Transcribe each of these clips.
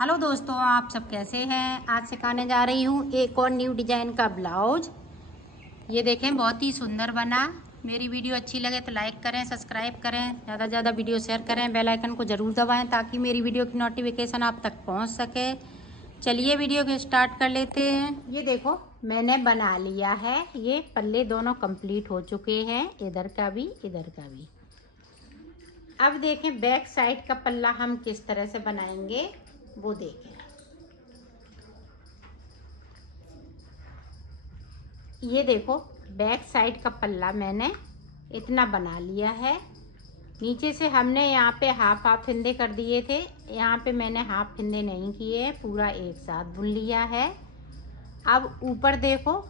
Hello दोस्तों, आप सब कैसे हैं। आज सिखाने जा रही हूँ एक और न्यू डिजाइन का ब्लाउज। ये देखें, बहुत ही सुंदर बना। मेरी वीडियो अच्छी लगे तो लाइक करें, सब्सक्राइब करें, ज़्यादा से ज़्यादा वीडियो शेयर करें, बेल आइकन को ज़रूर दबाएं ताकि मेरी वीडियो की नोटिफिकेशन आप तक पहुँच सके। चलिए वीडियो को स्टार्ट कर लेते हैं। ये देखो, मैंने बना लिया है। ये पल्ले दोनों कंप्लीट हो चुके हैं, इधर का भी इधर का भी। अब देखें बैक साइड का पल्ला हम किस तरह से बनाएंगे वो देखें। ये देखो, बैक साइड का पल्ला मैंने इतना बना लिया है। नीचे से हमने यहाँ पे हाफ हाफ फिंदे कर दिए थे, यहाँ पे मैंने हाफ फिंदे नहीं किए, पूरा एक साथ बुन लिया है। अब ऊपर देखो,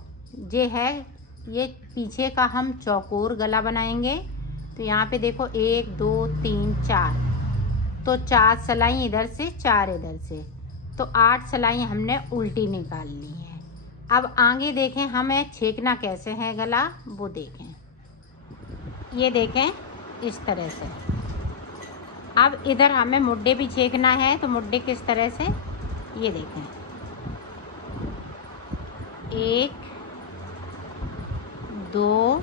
ये है, ये पीछे का हम चौकोर गला बनाएंगे। तो यहाँ पे देखो 1 2 3 4, तो 4 सिलाई इधर से 4 इधर से, तो 8 सिलाई हमने उल्टी निकाल ली है। अब आगे देखें हमें छेकना कैसे है गला वो देखें। ये देखें इस तरह से। अब इधर हमें मुड्डे भी छेकना है, तो मुड्डे किस तरह से, ये देखें। 1 2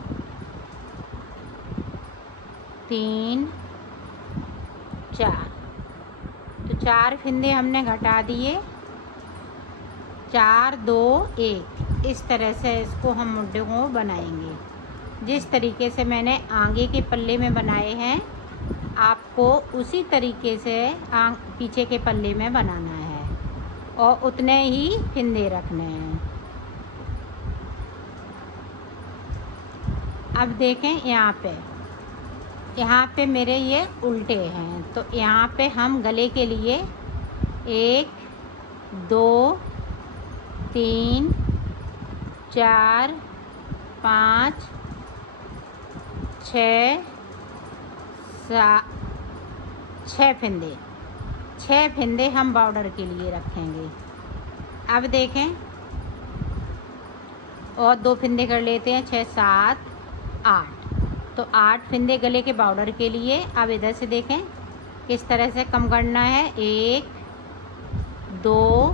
3 4, तो 4 फिंदे हमने घटा दिए। 4 2 1, इस तरह से इसको हम मुड्डे को बनाएंगे। जिस तरीके से मैंने आगे के पल्ले में बनाए हैं, आपको उसी तरीके से पीछे के पल्ले में बनाना है और उतने ही फिंदे रखने हैं। अब देखें यहाँ पे मेरे ये उल्टे हैं, तो यहाँ पे हम गले के लिए 1 2 3 4 5 6 6 फिंदे हम बॉर्डर के लिए रखेंगे। अब देखें, और 2 फिंदे कर लेते हैं, 6 7 8, तो 8 फिंदे गले के बॉर्डर के लिए। अब इधर से देखें किस तरह से कम करना है। 1 2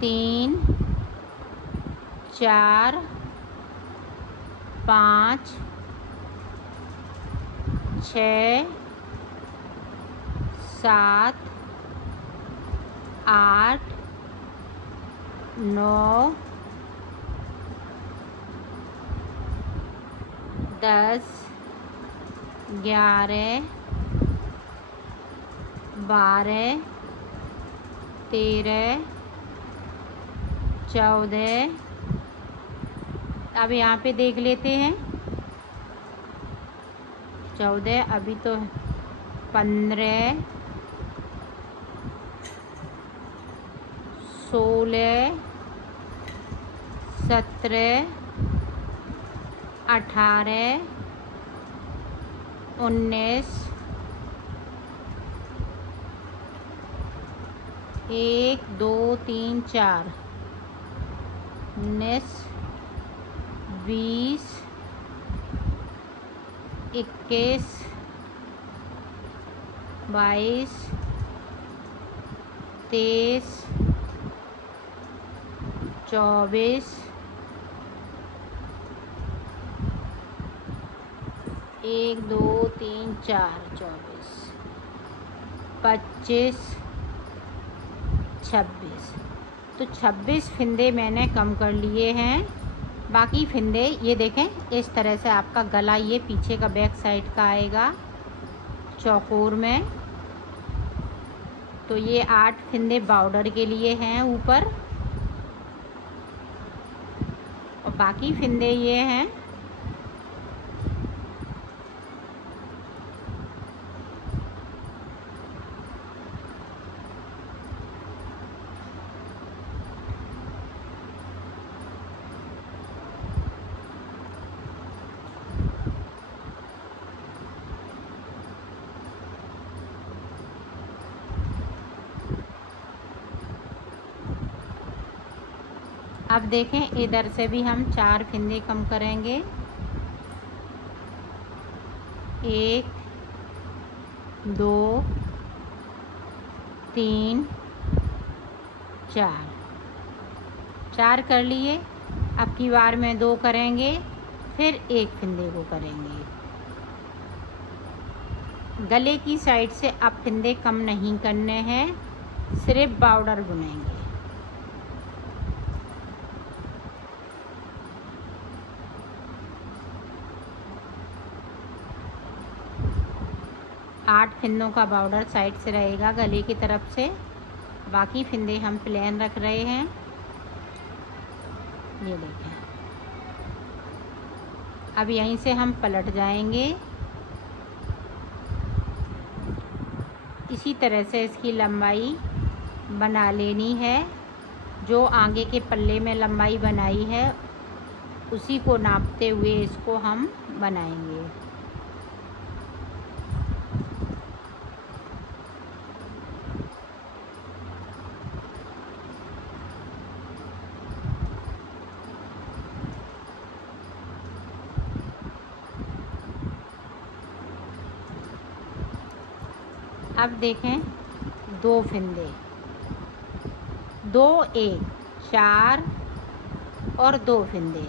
3 4 5 6 7 8 9 10 11 12 13 14। अब यहाँ पे देख लेते हैं 14, अभी तो 15 16 17 18 19 1 2 3 4 19 20 21 22 23 24 1 2 3 4 24 25 26, तो 26 फिंदे मैंने कम कर लिए हैं। बाकी फिंदे ये देखें, इस तरह से आपका गला ये पीछे का बैक साइड का आएगा चौकोर में। तो ये 8 फिंदे बॉर्डर के लिए हैं ऊपर, और बाकी फिंदे ये हैं। अब देखें इधर से भी हम 4 फिंदे कम करेंगे। 1 2 3 4 कर लिए। अब की बार में 2 करेंगे, फिर 1 फिंदे को करेंगे। गले की साइड से अब फिंदे कम नहीं करने हैं, सिर्फ बॉर्डर बुनेंगे। आठ फिंदों का बॉर्डर साइड से रहेगा गले की तरफ से। बाकी फिंदे हम प्लेन रख रहे हैं। ये देखें। अब यहीं से हम पलट जाएंगे। इसी तरह से इसकी लंबाई बना लेनी है। जो आगे के पल्ले में लंबाई बनाई है उसी को नापते हुए इसको हम बनाएंगे। अब देखें, 2 फिंदे, 2 1 4 और 2 फिंदे,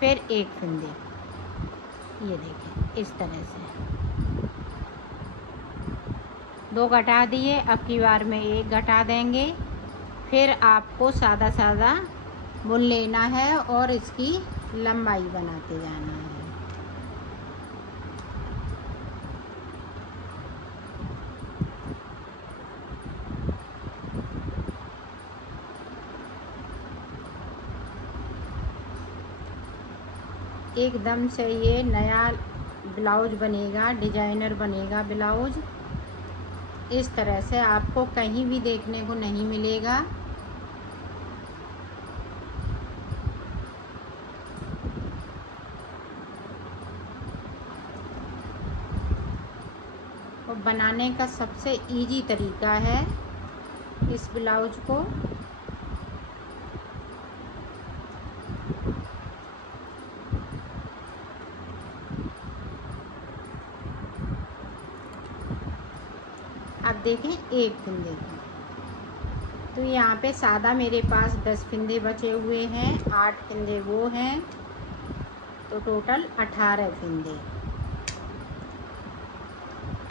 फिर 1 फिंदे। ये देखें इस तरह से 2 घटा दिए। अब की बार में 1 घटा देंगे। फिर आपको सादा सादा बुन लेना है और इसकी लंबाई बनाते जाना है। एकदम से ये नया ब्लाउज बनेगा, डिजाइनर बनेगा ब्लाउज। इस तरह से आपको कहीं भी देखने को नहीं मिलेगा। और बनाने का सबसे इजी तरीका है इस ब्लाउज को। अब देखें 1 फिंदे की, तो यहाँ पे सादा मेरे पास 10 फिंदे बचे हुए हैं, 8 फिंदे वो हैं, तो टोटल 18 फिंदे।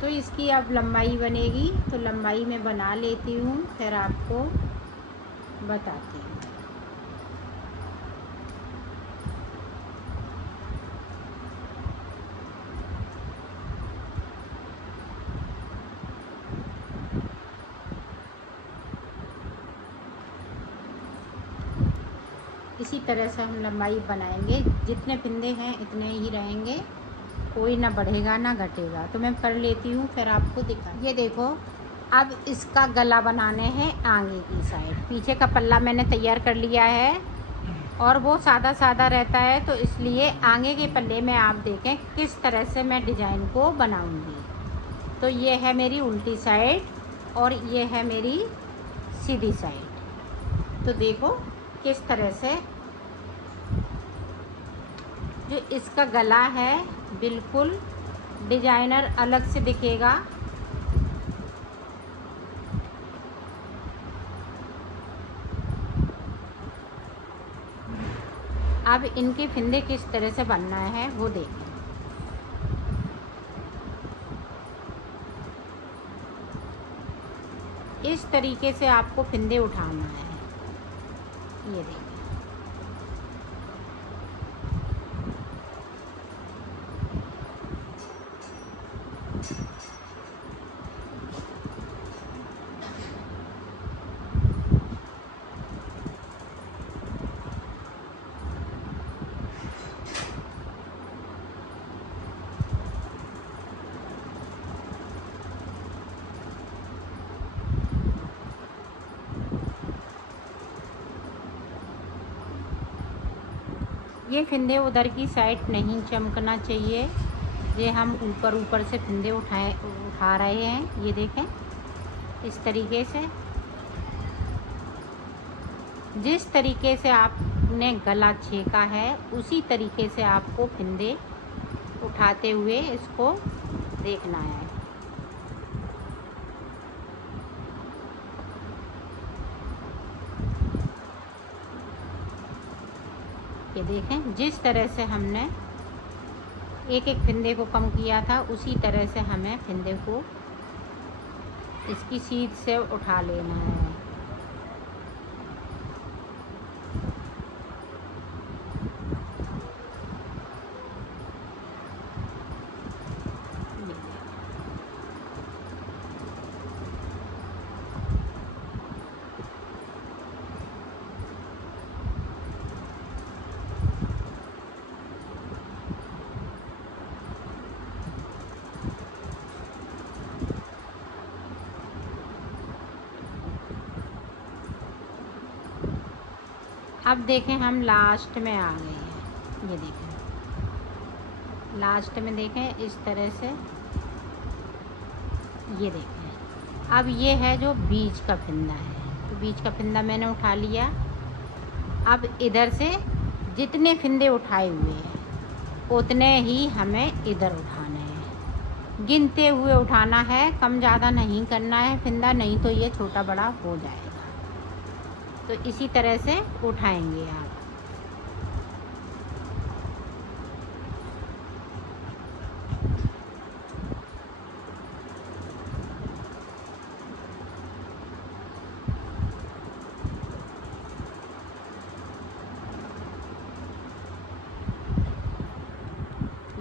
तो इसकी अब लंबाई बनेगी, तो लंबाई मैं बना लेती हूँ, फिर आपको बताती हूँ। इसी तरह से हम लंबाई बनाएंगे। जितने फिंदे हैं इतने ही रहेंगे, कोई ना बढ़ेगा ना घटेगा। तो मैं कर लेती हूँ, फिर आपको दिखा। ये देखो, अब इसका गला बनाने हैं आगे की साइड। पीछे का पल्ला मैंने तैयार कर लिया है और वो सादा सादा रहता है, तो इसलिए आगे के पल्ले में आप देखें किस तरह से मैं डिज़ाइन को बनाऊँगी। तो ये है मेरी उल्टी साइड और ये है मेरी सीधी साइड। तो देखो किस तरह से जो इसका गला है बिल्कुल डिजाइनर अलग से दिखेगा। अब इनके फिंदे किस तरह से बनना है वो देखें। इस तरीके से आपको फिंदे उठाना है। ये देखिए, ये फिंदे उधर की साइड नहीं चमकना चाहिए। ये हम ऊपर ऊपर से फिंदे उठा रहे हैं। ये देखें इस तरीके से। जिस तरीके से आपने गला छेका है उसी तरीके से आपको फिंदे उठाते हुए इसको देखना है। ये देखें, जिस तरह से हमने एक एक फिंदे को कम किया था उसी तरह से हमें फिंदे को इसकी सीध से उठा लेना है। अब देखें हम लास्ट में आ गए हैं। ये देखें लास्ट में देखें इस तरह से, ये देखें। अब ये है जो बीच का फिंदा है, तो बीच का फिंदा मैंने उठा लिया। अब इधर से जितने फिंदे उठाए हुए हैं उतने ही हमें इधर उठाने हैं, गिनते हुए उठाना है, कम ज़्यादा नहीं करना है फिंदा, नहीं तो ये छोटा बड़ा हो जाएगा। तो इसी तरह से उठाएंगे आप।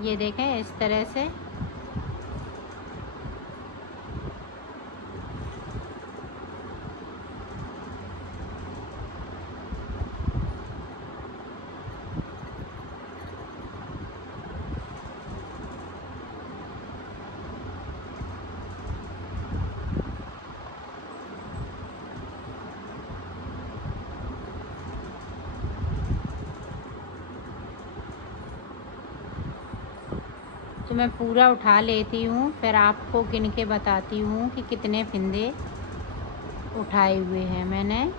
ये देखें इस तरह से। तो मैं पूरा उठा लेती हूँ, फिर आपको गिन के बताती हूँ कि कितने फिंदे उठाए हुए हैं मैंने।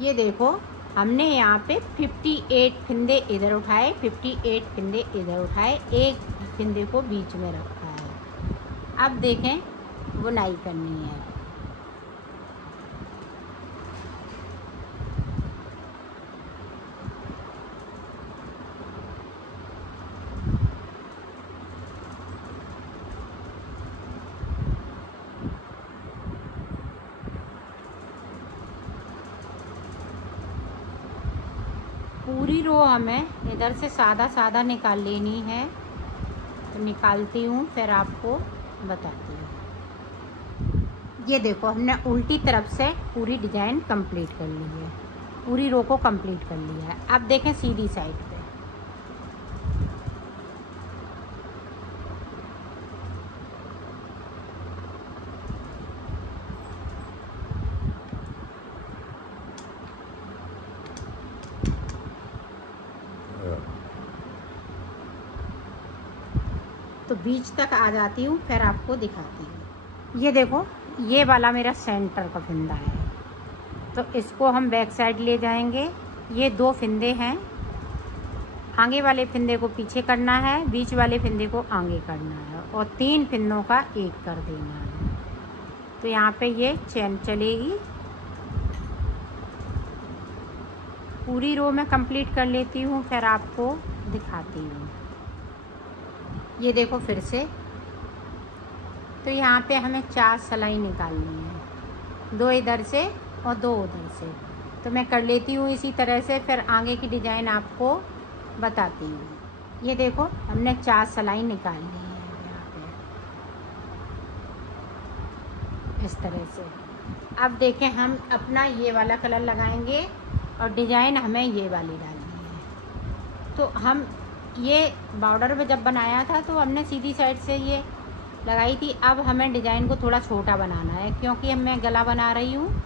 ये देखो हमने यहाँ पे 58 फिंदे इधर उठाए, 58 फिंदे इधर उठाए, एक फिंदे को बीच में रखा है। अब देखें बुनाई करनी है। पूरी रो हमें इधर से सादा सादा निकाल लेनी है। तो निकालती हूँ फिर आपको बताती हूँ। ये देखो हमने उल्टी तरफ से पूरी डिजाइन कंप्लीट कर ली है, पूरी रो को कंप्लीट कर लिया है। अब देखें सीधी साइड पे। तो बीच तक आ जाती हूँ, फिर आपको दिखाती हूँ। ये देखो ये वाला मेरा सेंटर का फिंदा है, तो इसको हम बैक साइड ले जाएंगे। ये 2 फिंदे हैं, आगे वाले फिंदे को पीछे करना है, बीच वाले फिंदे को आगे करना है, और 3 फिंदों का एक कर देना है। तो यहाँ पे ये चेन चलेगी। पूरी रो में कंप्लीट कर लेती हूँ, फिर आपको दिखाती हूँ। ये देखो फिर से, तो यहाँ पे हमें 4 सिलाई निकालनी है, 2 इधर से और 2 उधर से। तो मैं कर लेती हूँ इसी तरह से, फिर आगे की डिजाइन आपको बताती हूँ। ये देखो हमने 4 सिलाई निकाल ली है यहाँ पे इस तरह से। अब देखें हम अपना ये वाला कलर लगाएंगे और डिजाइन हमें ये वाली डालनी है। तो हम ये बॉर्डर में जब बनाया था तो हमने सीधी साइड से ये लगाई थी। अब हमें डिजाइन को थोड़ा छोटा बनाना है, क्योंकि अब मैं गला बना रही हूँ,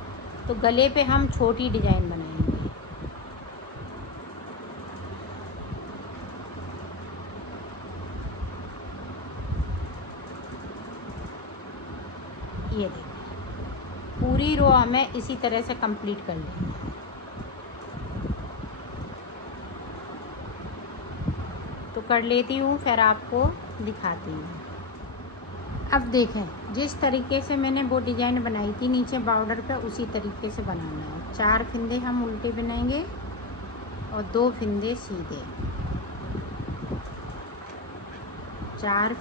तो गले पे हम छोटी डिजाइन बनाएंगे। ये देखो पूरी रो हमें इसी तरह से कंप्लीट कर लेनी है। तो कर लेती हूँ, फिर आपको दिखाती हूँ। अब देखें जिस तरीके से मैंने वो डिजाइन बनाई थी नीचे बॉर्डर पे, उसी तरीके से बनाना है। 4 फंदे हम उल्टे बनाएंगे और 2 फंदे सीधे। 6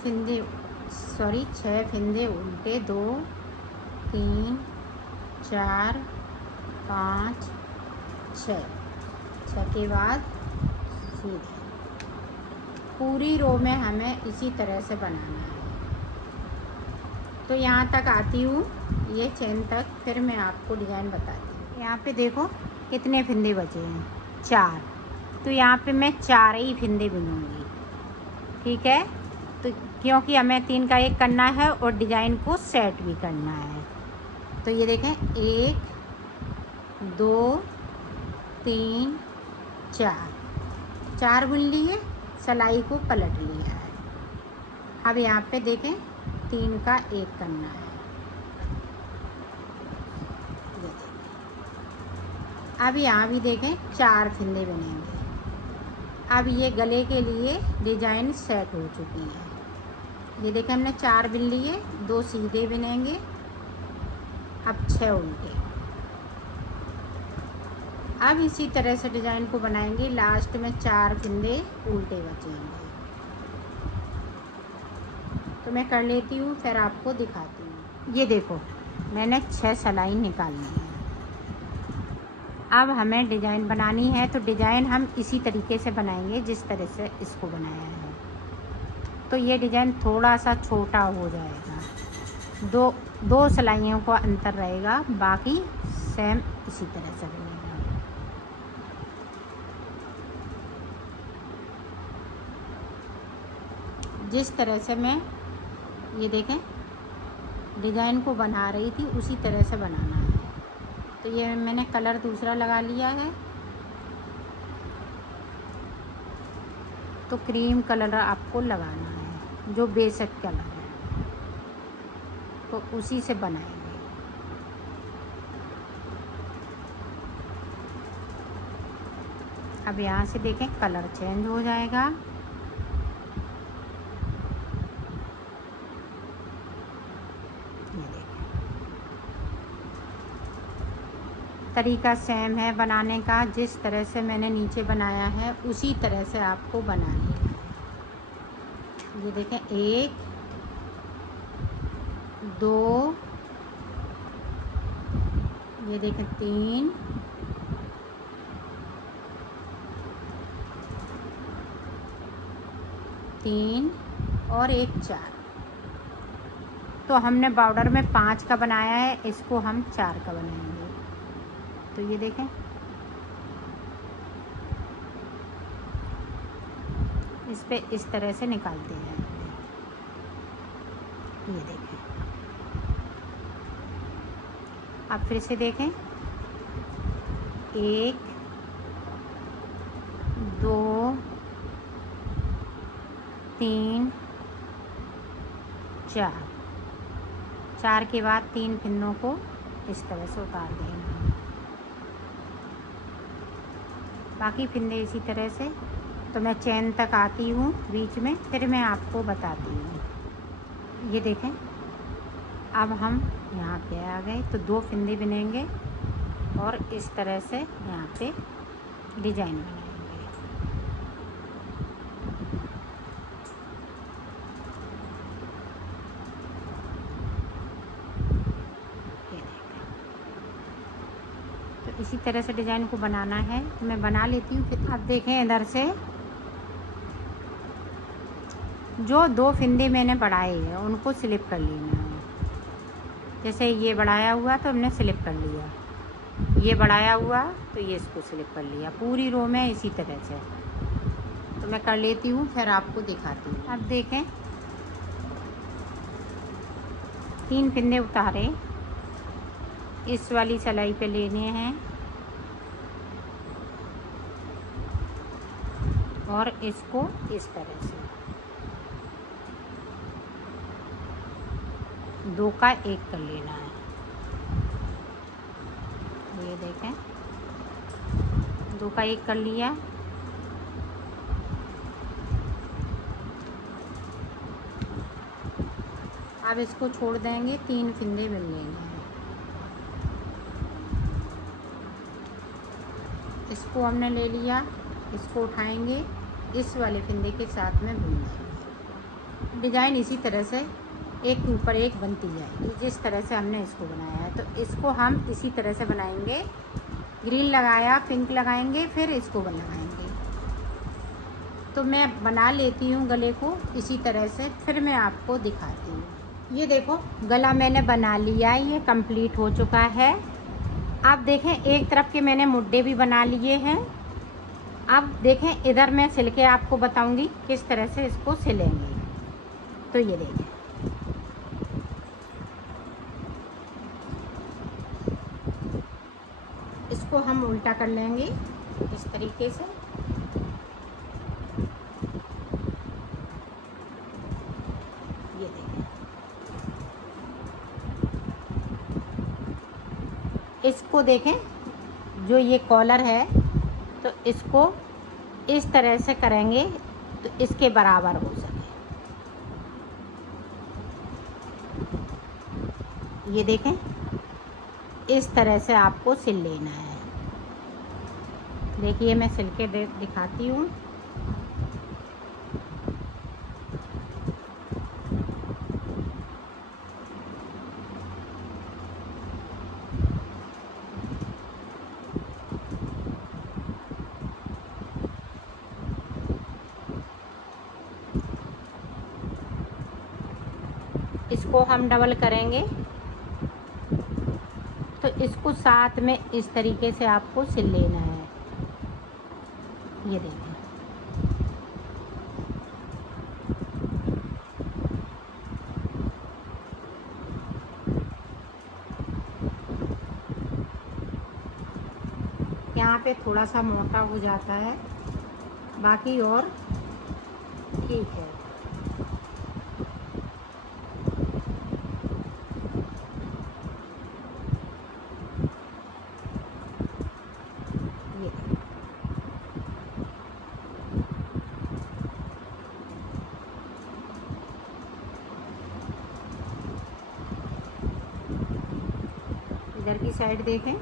फंदे उल्टे, 2 3 4 5 6 के बाद सीधे। पूरी रो में हमें इसी तरह से बनाना है। तो यहाँ तक आती हूँ, ये चेन तक, फिर मैं आपको डिज़ाइन बताती हूँ। यहाँ पे देखो कितने फंदे बचे हैं, 4। तो यहाँ पे मैं 4 ही फंदे बुनूँगी, ठीक है। तो क्योंकि हमें 3 का 1 करना है और डिज़ाइन को सेट भी करना है। तो ये देखें 1 2 3 4 बुन लिए, सिलाई को पलट लिया है। अब यहाँ पे देखें 3 का 1 करना है। अब यहाँ भी देखें 4 फंदे बनेंगे। अब ये गले के लिए डिजाइन सेट हो चुकी है। ये देखें हमने 4 बुन लिए, 2 सीधे बुनेंगे, अब 6 उल्टे। अब इसी तरह से डिजाइन को बनाएंगे। लास्ट में 4 फंदे उल्टे बचेंगे। तो मैं कर लेती हूँ, फिर आपको दिखाती हूँ। ये देखो मैंने 6 सिलाई निकालनी है। अब हमें डिजाइन बनानी है, तो डिजाइन हम इसी तरीके से बनाएंगे जिस तरह से इसको बनाया है। तो ये डिजाइन थोड़ा सा छोटा हो जाएगा, दो सिलाइयों का अंतर रहेगा, बाकी सेम इसी तरह से बनेगा। जिस तरह से मैं ये देखें डिज़ाइन को बना रही थी, उसी तरह से बनाना है। तो ये मैंने कलर दूसरा लगा लिया है। तो क्रीम कलर आपको लगाना है, जो बेसिक कलर है, तो उसी से बनाएंगे। अब यहाँ से देखें कलर चेंज हो जाएगा। तरीका सेम है बनाने का, जिस तरह से मैंने नीचे बनाया है उसी तरह से आपको बनानी है। ये देखें 1 2, ये देखें 3 और 1 4। तो हमने बॉर्डर में 5 का बनाया है, इसको हम 4 का बनाएंगे। तो ये देखें इस पे इस तरह से निकालते हैं। ये देखें, अब फिर से देखें 1 2 3 4 के बाद 3 पिन्नों को इस तरह से उतार देंगे। बाकी फिंदे इसी तरह से। तो मैं चेन तक आती हूँ बीच में, फिर मैं आपको बताती हूँ। ये देखें अब हम यहाँ पे आ गए, तो 2 फिंदे बुनेंगे और इस तरह से यहाँ पे डिजाइन बनाएंगे। ये देखें, तो इसी तरह से डिजाइन को बनाना है। तो मैं बना लेती हूँ। फिर आप देखें इधर से जो 2 फिंदे मैंने बढ़ाए हैं उनको स्लिप कर लेना है। जैसे ये बढ़ाया हुआ तो हमने स्लिप कर लिया, ये बढ़ाया हुआ तो ये इसको स्लिप कर लिया। पूरी रो में इसी तरह से। तो मैं कर लेती हूँ, फिर आपको दिखाती हूँ। अब देखें 3 फिंदे उतारे, इस वाली सिलाई पे लेने हैं और इसको इस तरह से 2 का 1 कर लेना है। ये देखें 2 का 1 कर लिया। अब इसको छोड़ देंगे, 3 फंदे मिल लेंगे। इसको हमने ले लिया, इसको उठाएंगे, इस वाले फंदे के साथ में बुन देंगे। डिज़ाइन इसी तरह से एक के ऊपर एक बनती जाएगी, जिस तरह से हमने इसको बनाया है। तो इसको हम इसी तरह से बनाएंगे। ग्रीन लगाया, पिंक लगाएंगे, फिर इसको लगाएंगे। तो मैं बना लेती हूँ गले को इसी तरह से, फिर मैं आपको दिखाती हूँ। ये देखो गला मैंने बना लिया, ये कंप्लीट हो चुका है। अब देखें एक तरफ के मैंने मुड्डे भी बना लिए हैं। अब देखें इधर मैं सिल के आपको बताऊंगी किस तरह से इसको सिलेंगे। तो ये देखें, इसको हम उल्टा कर लेंगे इस तरीके से। ये देखें, इसको देखें, जो ये कॉलर है तो इसको इस तरह से करेंगे तो इसके बराबर हो सके। ये देखें, इस तरह से आपको सिल लेना है। देखिए मैं सिल के दिखाती हूँ। इसको हम डबल करेंगे तो इसको साथ में इस तरीके से आपको सिल लेना है। ये देखें, यहाँ पे थोड़ा सा मोटा हो जाता है, बाकी और ठीक है। इधर की साइड देखें,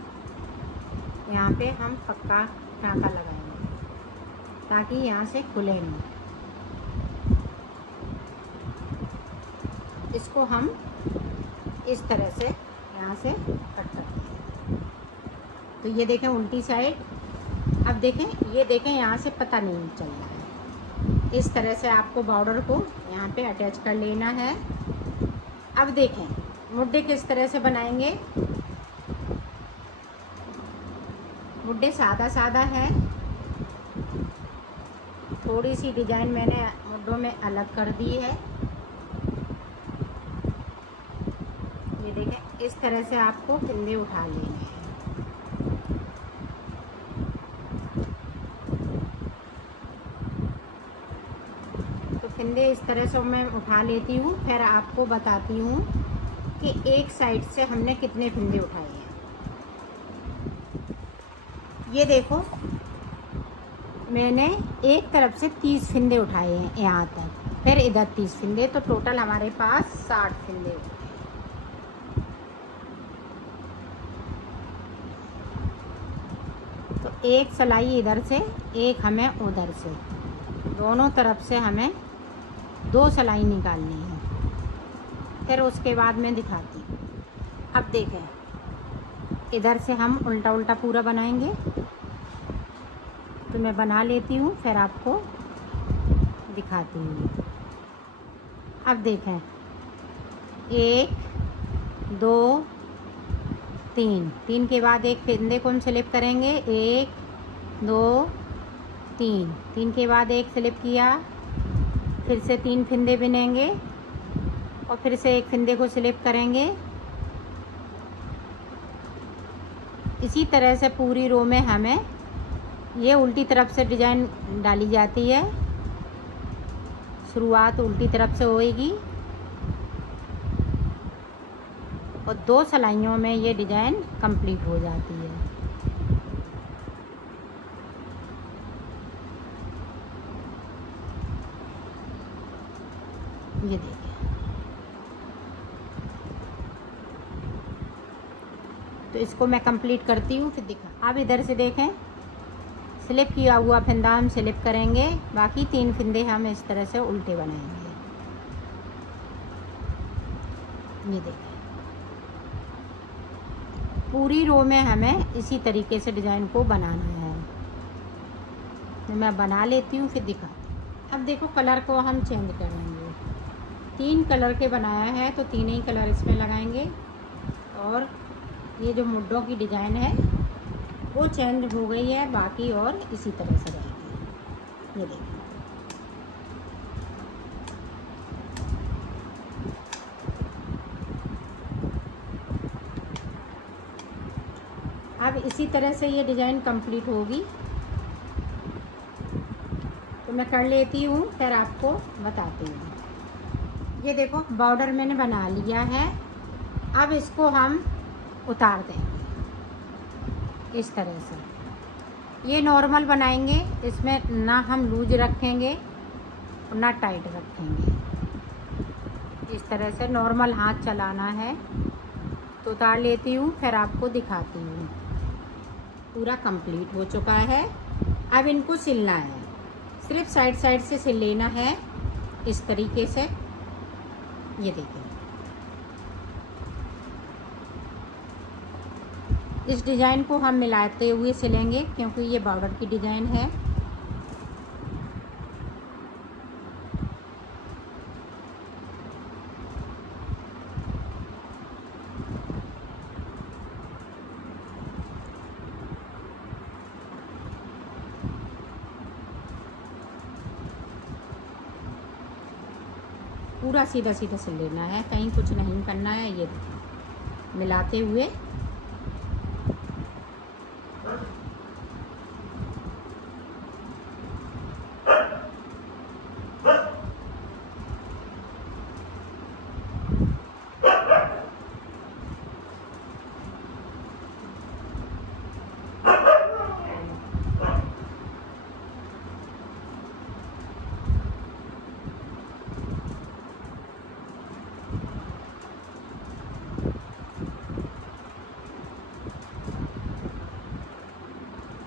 यहाँ पे हम पक्का टाँका लगाएंगे ताकि यहाँ से खुले नहीं। इसको हम इस तरह से यहाँ से कट करते हैं। तो ये देखें उल्टी साइड। अब देखें, ये देखें यहाँ से पता नहीं चल रहा है। इस तरह से आपको बॉर्डर को यहाँ पे अटैच कर लेना है। अब देखें मुड्डे किस तरह से बनाएंगे। मुड्डे सादा सादा है, थोड़ी सी डिजाइन मैंने मुड्डों में अलग कर दी है। ये देखें, इस तरह से आपको फंदे उठा लेने हैं। तो फंदे इस तरह से मैं उठा लेती हूँ, फिर आपको बताती हूँ कि एक साइड से हमने कितने फंदे उठाए हैं। ये देखो मैंने एक तरफ से 30 फंदे उठाए हैं यहाँ तक, फिर इधर 30 फंदे, तो टोटल हमारे पास 60 फंदे हुए। तो एक सिलाई इधर से, एक हमें उधर से, दोनों तरफ से हमें 2 सिलाई निकालनी है। फिर उसके बाद मैं दिखाती हूँ। अब देखें, इधर से हम उल्टा उल्टा पूरा बनाएंगे। तो मैं बना लेती हूँ, फिर आपको दिखाती हूँ। अब देखें, 1 2 3, 3 के बाद एक फंदे को हम स्लिप करेंगे। 1 2 3, 3 के बाद एक स्लिप किया, फिर से 3 फंदे बुनेंगे और फिर से एक फंदे को स्लिप करेंगे। इसी तरह से पूरी रो में हमें ये उल्टी तरफ से डिजाइन डाली जाती है। शुरुआत उल्टी तरफ से होएगी और 2 सिलाइयों में ये डिजाइन कंप्लीट हो जाती है। ये देखिए, तो इसको मैं कंप्लीट करती हूँ फिर दिखा। अब इधर से देखें, स्लिप किया हुआ फंदा हम स्लिप करेंगे, बाकी 3 फंदे हम इस तरह से उल्टे बनाएंगे। ये देखें, पूरी रो में हमें इसी तरीके से डिज़ाइन को बनाना है। तो मैं बना लेती हूँ फिर दिखाती हूँ। अब देखो कलर को हम चेंज करेंगे। 3 कलर के बनाया है तो 3 ही कलर इसमें लगाएंगे, और ये जो मुड्ढों की डिज़ाइन है वो चेंज हो गई है, बाकी और इसी तरह से रहेगी। ये देखिए, अब इसी तरह से ये डिज़ाइन कंप्लीट होगी। तो मैं कर लेती हूँ फिर आपको बताती हूँ। ये देखो बॉर्डर मैंने बना लिया है। अब इसको हम उतार देंगे इस तरह से। ये नॉर्मल बनाएंगे, इसमें ना हम लूज रखेंगे और ना टाइट रखेंगे। इस तरह से नॉर्मल हाथ चलाना है। तो उतार लेती हूँ फिर आपको दिखाती हूँ। पूरा कंप्लीट हो चुका है। अब इनको सिलना है, सिर्फ साइड साइड से सिल लेना है इस तरीके से। ये देखिए, इस डिज़ाइन को हम मिलाते हुए सिलेंगे क्योंकि ये बॉर्डर की डिज़ाइन है। पूरा सीधा सीधा सिल लेना है, कहीं कुछ नहीं करना है। ये देखिए, मिलाते हुए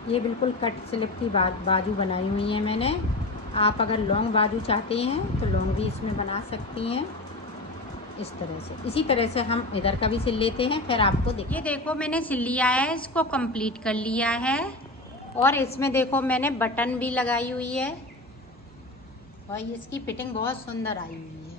ये बिल्कुल कट स्लिप की बाजू बनाई हुई है मैंने। आप अगर लॉन्ग बाजू चाहते हैं तो लॉन्ग भी इसमें बना सकती हैं इस तरह से। इसी तरह से हम इधर का भी सिल लेते हैं फिर आपको देखिए। देखो मैंने सिल लिया है, इसको कंप्लीट कर लिया है। और इसमें देखो मैंने बटन भी लगाई हुई है और इसकी फिटिंग बहुत सुंदर आई हुई है।